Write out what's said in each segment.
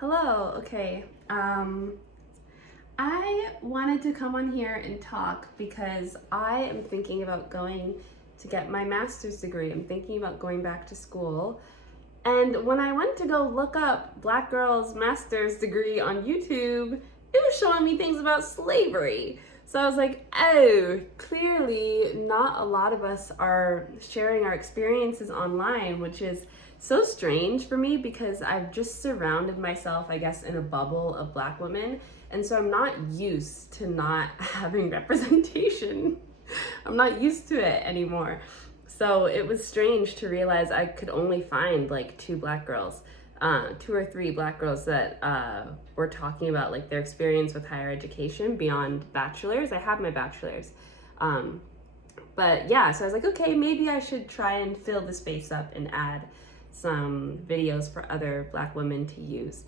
Hello, okay. I wanted to come on here and talk because I am thinking about going to get my master's degree. I'm thinking about going back to school. And when I went to go look up Black Girl's master's degree on YouTube, it was showing me things about slavery. So I was like, oh, clearly not a lot of us are sharing our experiences online, which is so strange for me because I've just surrounded myself, I guess, in a bubble of Black women. And so I'm not used to not having representation. I'm not used to it anymore. So it was strange to realize I could only find like two or three Black girls that were talking about like their experience with higher education beyond bachelor's. I have my bachelor's. But yeah, so I was like, okay, maybe I should try and fill the space up and add some videos for other Black women to use.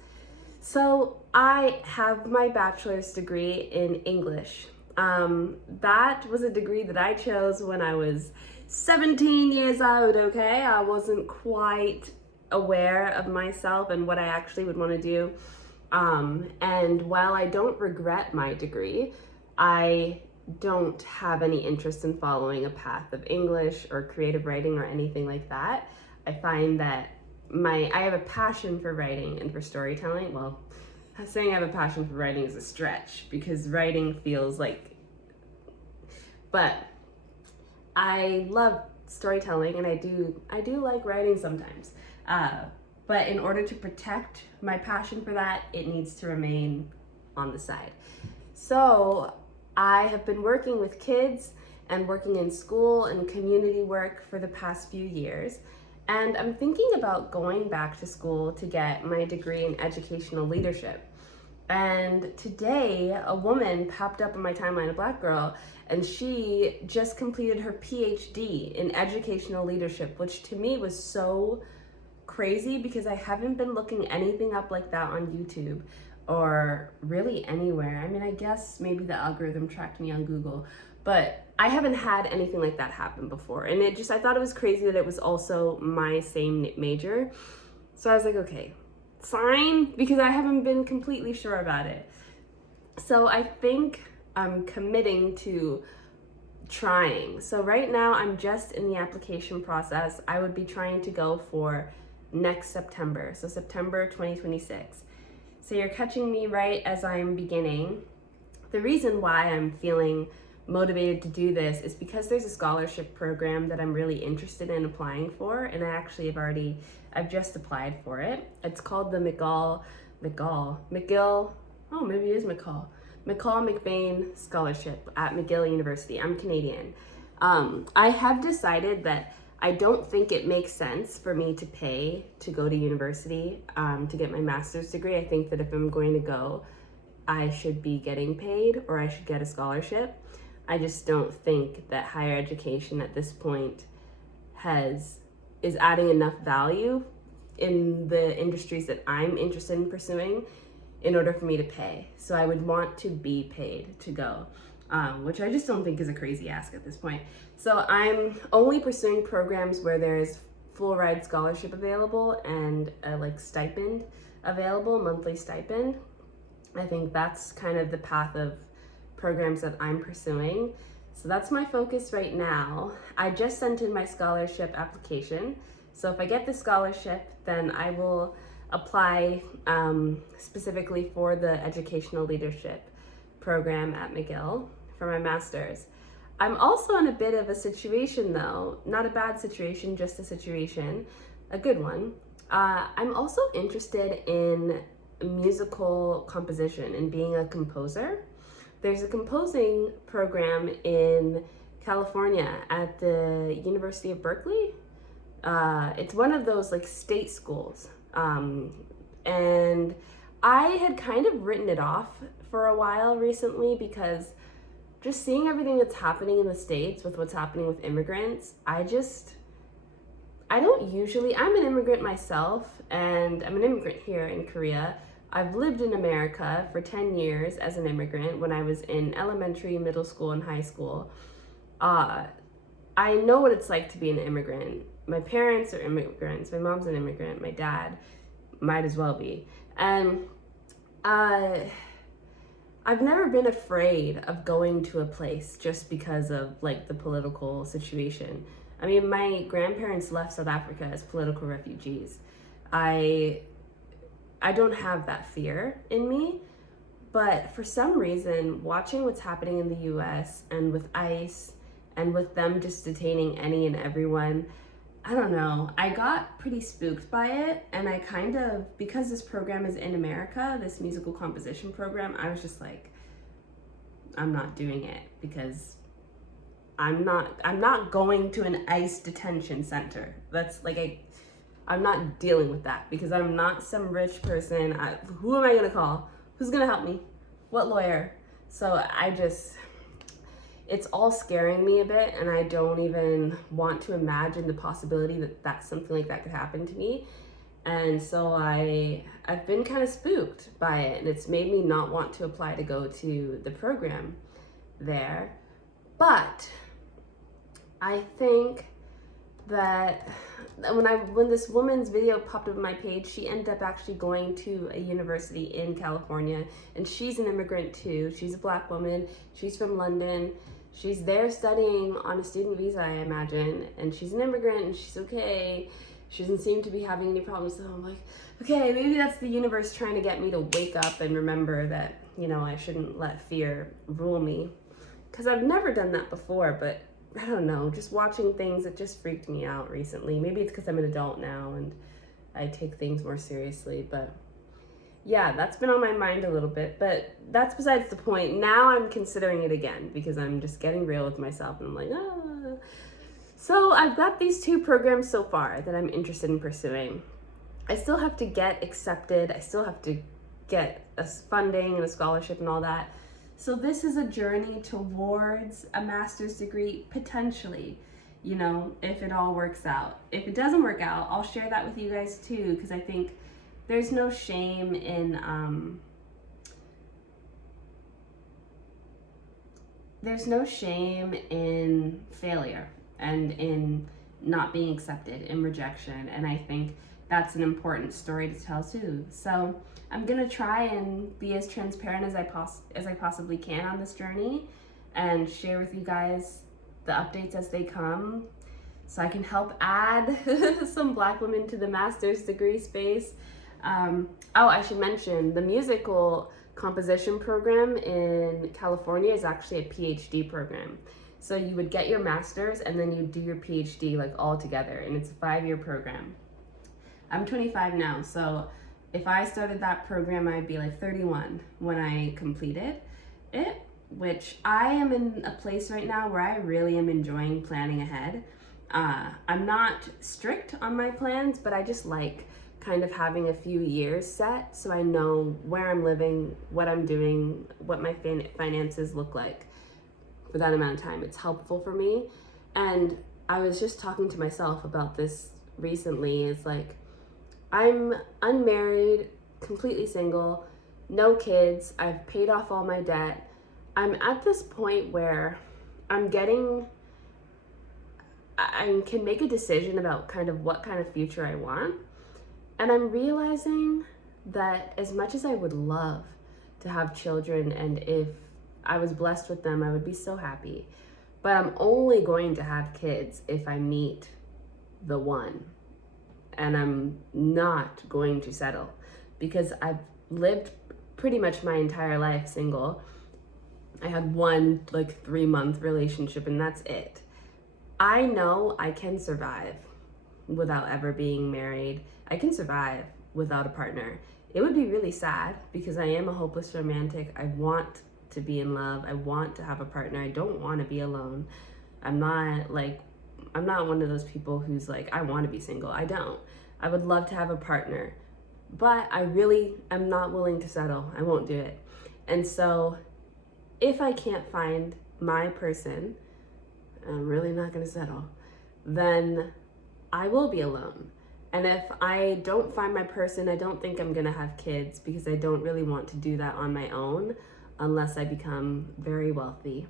So I have my bachelor's degree in English. That was a degree that I chose when I was 17 years old, okay? I wasn't quite aware of myself and what I actually would want to do. And while I don't regret my degree, I don't have any interest in following a path of English or creative writing or anything like that. I find that I have a passion for writing and for storytelling. Well, saying I have a passion for writing is a stretch because writing feels like, but I love storytelling and I do like writing sometimes. But in order to protect my passion for that, it needs to remain on the side. So I have been working with kids and working in school and community work for the past few years. And I'm thinking about going back to school to get my degree in educational leadership. And today, a woman popped up on my timeline, a Black girl, and she just completed her PhD in educational leadership, which to me was so crazy because I haven't been looking anything up like that on YouTube or really anywhere. I mean, I guess maybe the algorithm tracked me on Google, but I haven't had anything like that happen before. And I thought it was crazy that it was also my same major. So I was like, okay, fine, because I haven't been completely sure about it. So I think I'm committing to trying. So right now I'm just in the application process. I would be trying to go for next September, so September 2026. So you're catching me right as I'm beginning. The reason why I'm feeling motivated to do this is because there's a scholarship program that I'm really interested in applying for, and I've just applied for it. It's called the McGill, oh, maybe it is McCall McBain Scholarship at McGill University. I'm Canadian. I have decided that I don't think it makes sense for me to pay to go to university to get my master's degree. I think that if I'm going to go, I should be getting paid or I should get a scholarship. I just don't think that higher education at this point is adding enough value in the industries that I'm interested in pursuing in order for me to pay. So I would want to be paid to go, which I just don't think is a crazy ask at this point. So I'm only pursuing programs where there's full ride scholarship available and a stipend available, monthly stipend. I think that's kind of the path of programs that I'm pursuing. So that's my focus right now. I just sent in my scholarship application. So if I get the scholarship, then I will apply specifically for the educational leadership program at McGill for my master's. I'm also in a bit of a situation though, not a bad situation, just a situation, a good one. I'm also interested in musical composition and being a composer. There's a composing program in California at the University of Berkeley. It's one of those state schools. And I had kind of written it off for a while recently because just seeing everything that's happening in the States with what's happening with immigrants, I'm an immigrant myself, and I'm an immigrant here in Korea. I've lived in America for 10 years as an immigrant when I was in elementary, middle school, and high school. I know what it's like to be an immigrant. My parents are immigrants. My mom's an immigrant. My dad, might as well be. And I've never been afraid of going to a place just because of like the political situation. I mean, my grandparents left South Africa as political refugees. I don't have that fear in me, but for some reason, watching what's happening in the US and with ICE and with them just detaining any and everyone, I don't know, I got pretty spooked by it. And I kind of, because this program is in America, this musical composition program, I was just like, I'm not doing it because I'm not going to an ICE detention center. That's like, I'm not dealing with that because I'm not some rich person. Who am I gonna call? Who's gonna help me? What lawyer? So it's all scaring me a bit, and I don't even want to imagine the possibility that something like that could happen to me. And so I've been kind of spooked by it, and it's made me not want to apply to go to the program there. But I think that when this woman's video popped up on my page, she ended up actually going to a university in California, and she's an immigrant too. She's a Black woman. She's from London. She's there studying on a student visa, I imagine, and she's an immigrant and she's okay. She doesn't seem to be having any problems. So I'm like, okay, maybe that's the universe trying to get me to wake up and remember that, I shouldn't let fear rule me. Because I've never done that before, but I don't know, just watching things, it just freaked me out recently. Maybe it's because I'm an adult now and I take things more seriously, but yeah, that's been on my mind a little bit, but that's besides the point. Now I'm considering it again because I'm just getting real with myself and I'm like, ah. So I've got these 2 programs so far that I'm interested in pursuing. I still have to get accepted. I still have to get funding and a scholarship and all that. So this is a journey towards a master's degree, potentially, if it all works out. If it doesn't work out, I'll share that with you guys too, because I think there's no shame in failure and in not being accepted, in rejection, and I think that's an important story to tell too. So I'm gonna try and be as transparent as I possibly can on this journey and share with you guys the updates as they come so I can help add some Black women to the master's degree space. I should mention the musical composition program in California is actually a PhD program. So you would get your master's and then you do your PhD like all together, and it's a 5-year program. I'm 25 now, so if I started that program, I'd be like 31 when I completed it, which I am in a place right now where I really am enjoying planning ahead. I'm not strict on my plans, but I just like kind of having a few years set so I know where I'm living, what I'm doing, what my finances look like for that amount of time. It's helpful for me. And I was just talking to myself about this recently. It's like, I'm unmarried, completely single, no kids, I've paid off all my debt. I'm at this point where I can make a decision about kind of what kind of future I want. And I'm realizing that as much as I would love to have children, and if I was blessed with them, I would be so happy. But I'm only going to have kids if I meet the one. And I'm not going to settle because I've lived pretty much my entire life single. I had one 3-month relationship and that's it. I know I can survive without ever being married. I can survive without a partner. It would be really sad because I am a hopeless romantic. I want to be in love. I want to have a partner. I don't want to be alone. I'm not one of those people who's like, I want to be single. I don't. I would love to have a partner, but I really am not willing to settle. I won't do it. And so if I can't find my person, I'm really not going to settle, then I will be alone. And if I don't find my person, I don't think I'm going to have kids because I don't really want to do that on my own unless I become very wealthy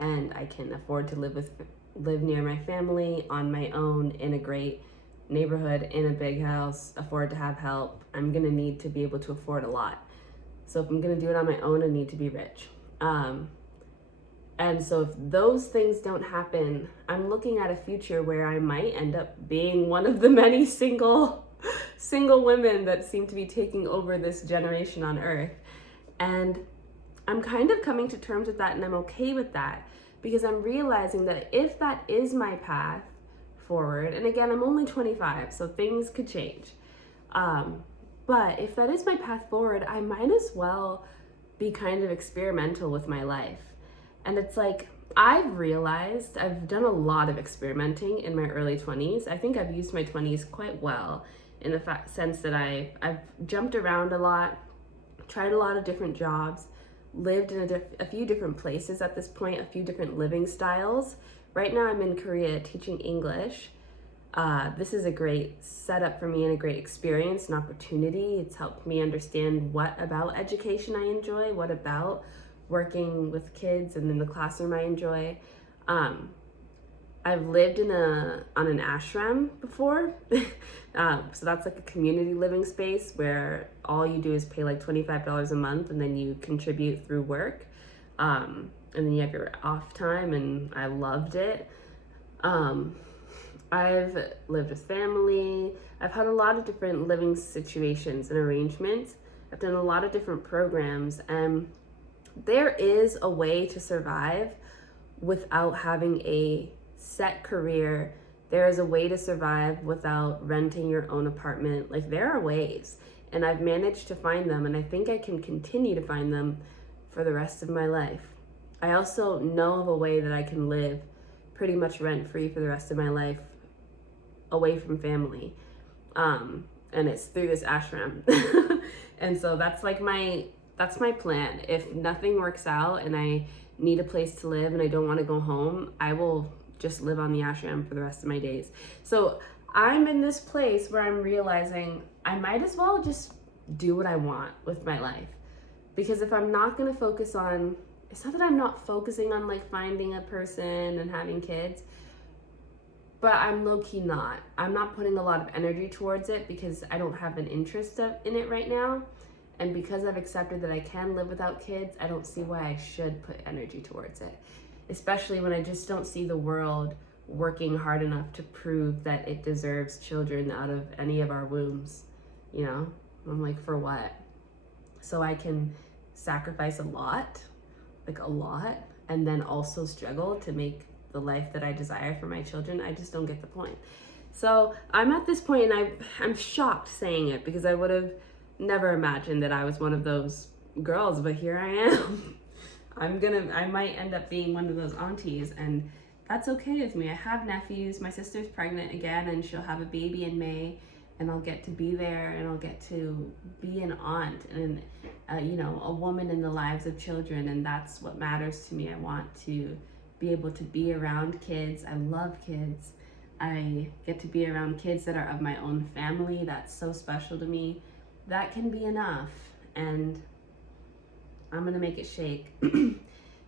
and I can afford to live near my family on my own in a great neighborhood in a big house, afford to have help. I'm gonna need to be able to afford a lot. So if I'm gonna do it on my own, I need to be rich. And so if those things don't happen, I'm looking at a future where I might end up being one of the many single women that seem to be taking over this generation on Earth. And I'm kind of coming to terms with that, and I'm okay with that, because I'm realizing that if that is my path forward, and again, I'm only 25, so things could change. But if that is my path forward, I might as well be kind of experimental with my life. And it's like, I've realized I've done a lot of experimenting in my early 20s. I think I've used my 20s quite well in the sense that I've jumped around a lot, tried a lot of different jobs, lived in a few different places at this point, a few different living styles. Right now I'm in Korea teaching English. This is a great setup for me and a great experience and opportunity. It's helped me understand what about education I enjoy, what about working with kids and in the classroom I enjoy. I've lived on an ashram before. So that's like a community living space where all you do is pay like $25 a month and then you contribute through work. And then you have your off time, and I loved it. I've lived with family. I've had a lot of different living situations and arrangements. I've done a lot of different programs, and there is a way to survive without having a set career. There is a way to survive without renting your own apartment. Like, there are ways, and I've managed to find them, and I think I can continue to find them for the rest of my life. I also know of a way that I can live pretty much rent-free for the rest of my life away from family. And it's through this ashram. And so that's my plan. If nothing works out and I need a place to live and I don't want to go home, I will just live on the ashram for the rest of my days. So I'm in this place where I'm realizing I might as well just do what I want with my life. Because if I'm not going to focus on, it's not that I'm not focusing on like finding a person and having kids, but I'm low-key not. I'm not putting a lot of energy towards it because I don't have an interest in it right now. And because I've accepted that I can live without kids, I don't see why I should put energy towards it. Especially when I just don't see the world working hard enough to prove that it deserves children out of any of our wombs. You know? I'm like, for what? So I can sacrifice a lot, and then also struggle to make the life that I desire for my children. I just don't get the point. So I'm at this point, and I'm shocked saying it because I would have never imagined that I was one of those girls, but here I am. I might end up being one of those aunties, and that's okay with me. I have nephews. My sister's pregnant again, and she'll have a baby in May, and I'll get to be there, and I'll get to be an aunt and a woman in the lives of children, and that's what matters to me. I want to be able to be around kids. I love kids. I get to be around kids that are of my own family. That's so special to me. That can be enough, and I'm gonna make it shake.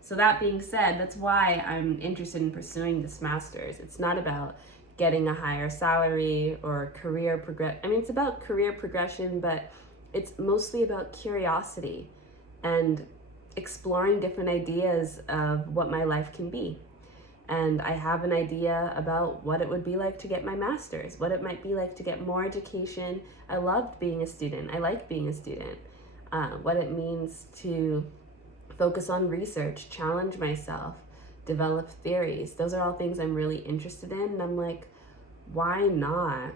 So that being said, that's why I'm interested in pursuing this master's. It's not about getting a higher salary or career it's about career progression, but it's mostly about curiosity and exploring different ideas of what my life can be. And I have an idea about what it would be like to get my master's, what it might be like to get more education. I loved being a student. I like being a student. What it means to focus on research, challenge myself, develop theories. Those are all things I'm really interested in. And I'm like, why not?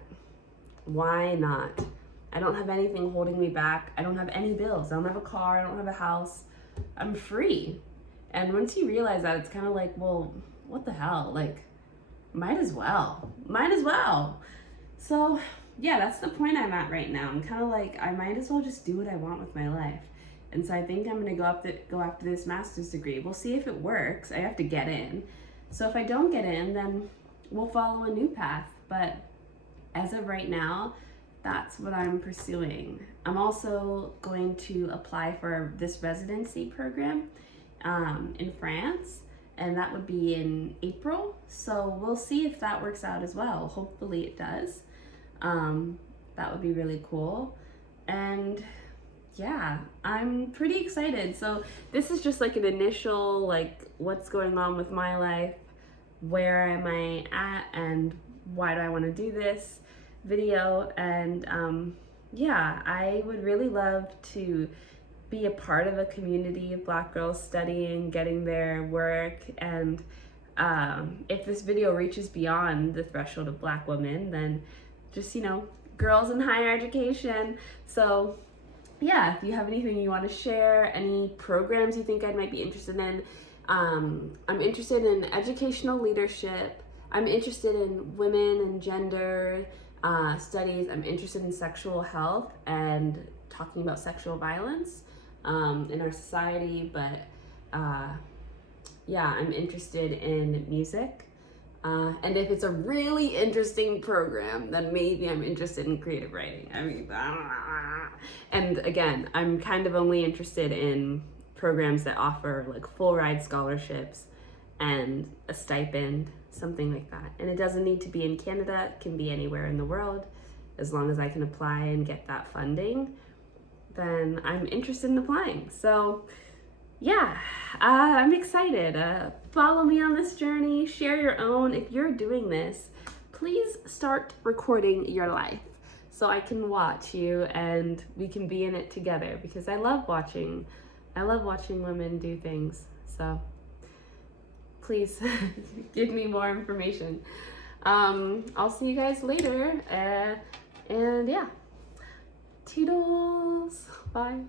Why not? I don't have anything holding me back. I don't have any bills. I don't have a car. I don't have a house. I'm free. And once you realize that, it's kind of like, well, what the hell? Like, might as well. So yeah, that's the point I'm at right now. I'm kind of like, I might as well just do what I want with my life. And so I think I'm gonna go after this master's degree. We'll see if it works. I have to get in. So if I don't get in, then we'll follow a new path. But as of right now, that's what I'm pursuing. I'm also going to apply for this residency program in France, and that would be in April. So we'll see if that works out as well. Hopefully it does. That would be really cool. And yeah, I'm pretty excited. So this is just like an initial, like, what's going on with my life, where am I at, and why do I want to do this video. And yeah, I would really love to be a part of a community of Black girls studying, getting their work, and if this video reaches beyond the threshold of Black women, then just, you know, girls in higher education. So yeah, if you have anything you want to share, any programs you think I might be interested in, I'm interested in educational leadership. I'm interested in women and gender studies. I'm interested in sexual health and talking about sexual violence in our society. But yeah, I'm interested in music. And if it's a really interesting program, then maybe I'm interested in creative writing. I mean, and again, I'm kind of only interested in programs that offer like full ride scholarships and a stipend, something like that. And it doesn't need to be in Canada, it can be anywhere in the world. As long as I can apply and get that funding, then I'm interested in applying. So yeah, I'm excited. Follow me on this journey, share your own. If you're doing this, please start recording your life so I can watch you and we can be in it together, because I love watching women do things. So please give me more information. I'll see you guys later. And yeah, toodles, bye.